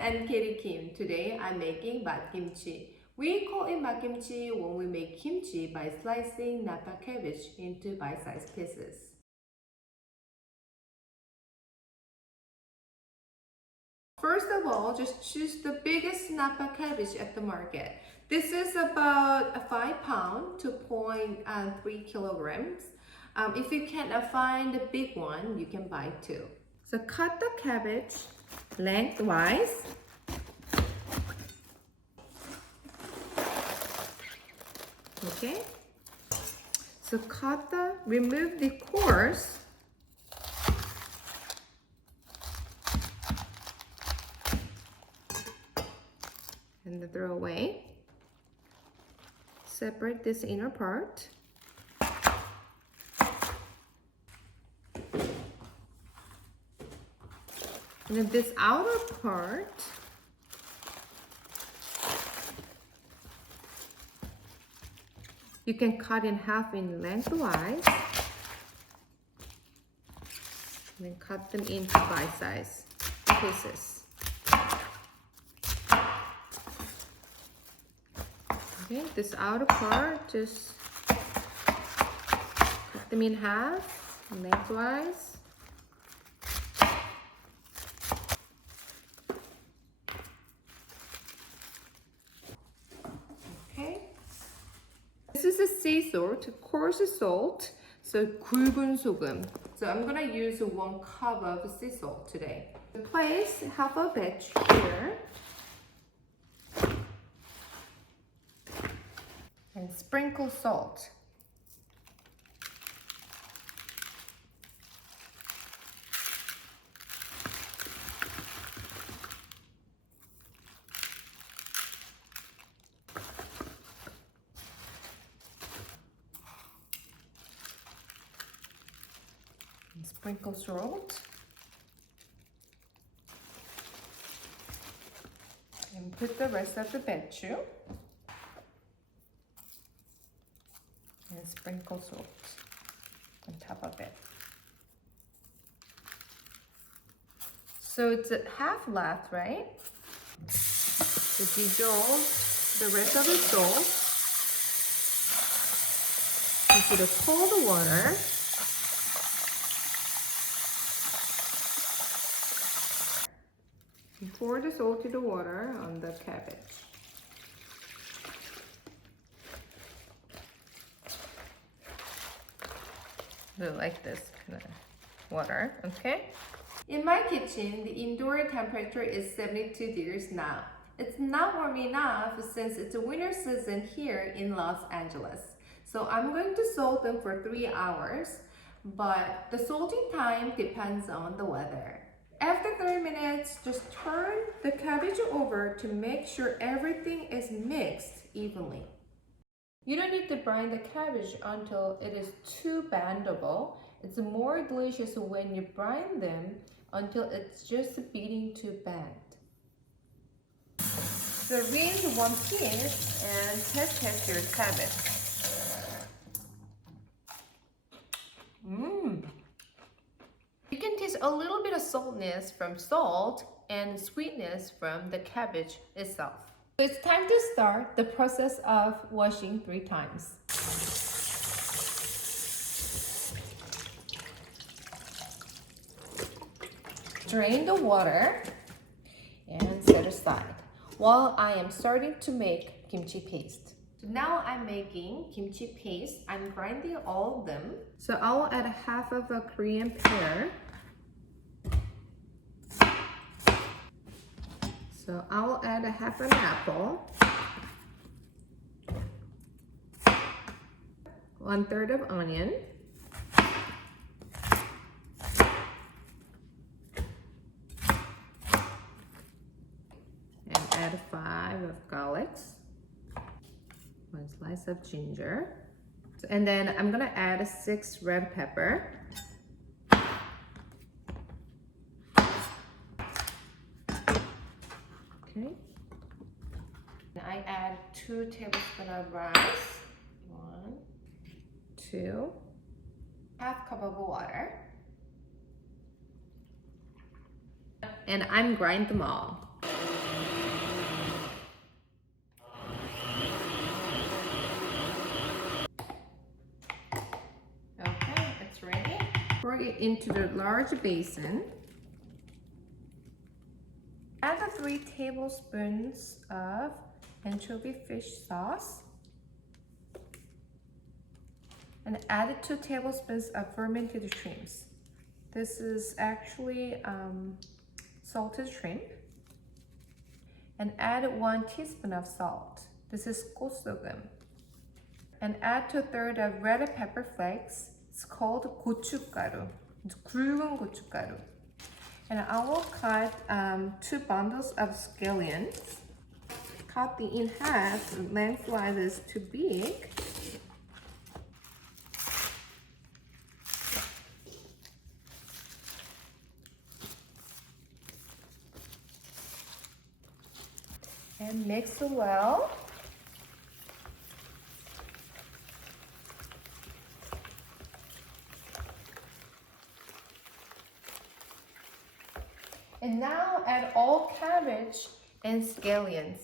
and Katie Kim. Today I'm making bak kimchi. We call it bak kimchi when we make kimchi by slicing napa cabbage into bite-sized pieces. First of all, just choose the biggest napa cabbage at the market. This is about 5 pounds to 0.3 kilograms. If you can't find the big one, you can buy two. So cut the cabbage lengthwise. Okay. So remove the cores. And throw away. Separate this inner part. And then this outer part, you can cut in half in lengthwise. And then cut them into bite-sized pieces. Okay, this outer part, just cut them in half, lengthwise. Okay. This is a sea salt, coarse salt, so 굵은 소금. So I'm gonna use 1 cup of sea salt today. Place half a batch here. And sprinkle salt. And sprinkle salt. And put the rest of the batch. And sprinkle salt on top of it. So it's half left, right? So dissolve the rest of the salt into the cold water. And pour the salted water on the cabbage. Like this kind of water, okay? In my kitchen, the indoor temperature is 72 degrees now. It's not warm enough since it's a winter season here in Los Angeles. So I'm going to salt them for 3 hours, but the salting time depends on the weather. After 30 minutes, just turn the cabbage over to make sure everything is mixed evenly. You don't need to brine the cabbage until it is too bendable. It's more delicious when you brine them until it's just beginning to bend. So rinse 1 piece and test your cabbage. You can taste a little bit of saltiness from salt and sweetness from the cabbage itself. So it's time to start the process of washing 3 times. Drain the water and set aside while I am starting to make kimchi paste. So now I'm making kimchi paste. I'm grinding all of them. So I'll add half of a Korean pear. So I'll add a half an apple, 1/3 of onion, and add 5 of garlics, 1 slice of ginger, and then I'm gonna add 6 red pepper. Okay. I add 2 tablespoons of rice. 1, 2, half cup of water. And I'm grind them all. into the large basin. Add the 3 tablespoons of anchovy fish sauce. And add 2 tablespoons of fermented shrimps. This is actually salted shrimp. And add 1 teaspoon of salt. This is gosogeum. And add 2/3 of red pepper flakes. It's called gochugaru. It's 굵은 고춧가루. And I will cut 2 bundles of scallions. Cut the in half, lengthwise is too big. And mix it well. And now add all cabbage and scallions.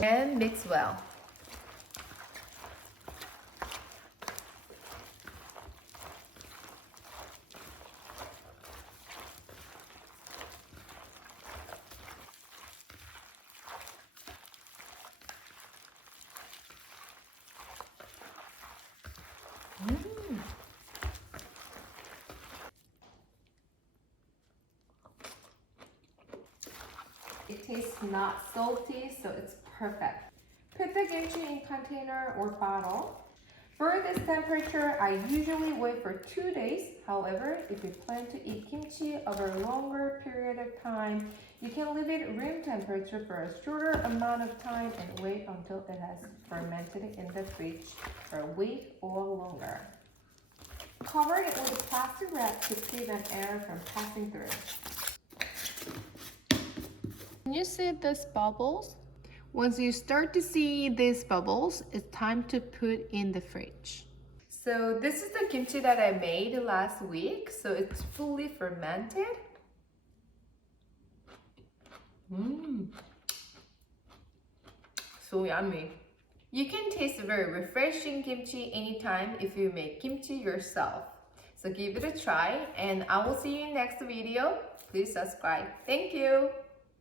And mix well. It tastes not salty, so it's perfect. Put the kimchi in container or bottle. For this temperature, I usually wait for 2 days. However, if you plan to eat kimchi over a longer period of time, you can leave it room temperature for a shorter amount of time and wait until it has fermented in the fridge for a week or longer. Cover it with a plastic wrap to prevent air from passing through. Can you see these bubbles? Once you start to see these bubbles, it's time to put in the fridge. So this is the kimchi that I made last week. So it's fully fermented. So yummy. You can taste very refreshing kimchi anytime if you make kimchi yourself. So give it a try and I will see you in next video. Please subscribe. Thank you.